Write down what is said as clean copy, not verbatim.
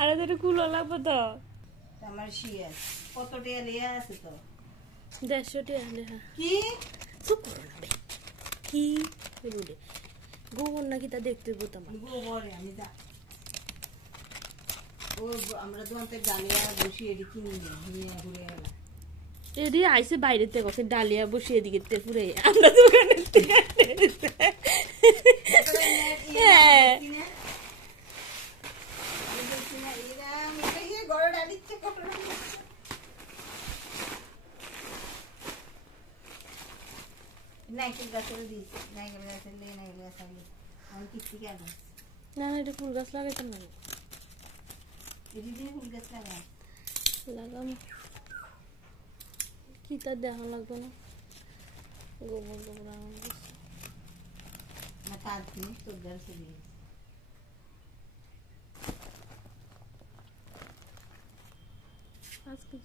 আরে তো কুলো লাগবে তো আমার শিয়ার কত টাকা লিয়া আছে তো 150 টাকা লেখা কি চুপ করো না বে কি বলুলে গোবর নাকি তা দেখতে হইব তোমার গোবরে আমি যা ও আমরা দোকানতে ডালিয়া বসিয়ে এটি কিনে নিয়ে ঘুরে গেলাম এদি আইসে বাইরে থেকে কসে ডালিয়া বসিয়ে এদিকে তে পুরে আমরা দোকানে থেকে নাইকেল গাছের দিস নাইকেল গাছের লে নাইকেল গাছ আগে আমি কিস্তি কেন না না এটা ফুল গাছ লাগাইতাম না এদিকে ফুল গাছ লাগাম কি তা দেখা লাগবে না গোবর গোবর না কাজ জিনিস তোর গাছে দিয়ে আজকে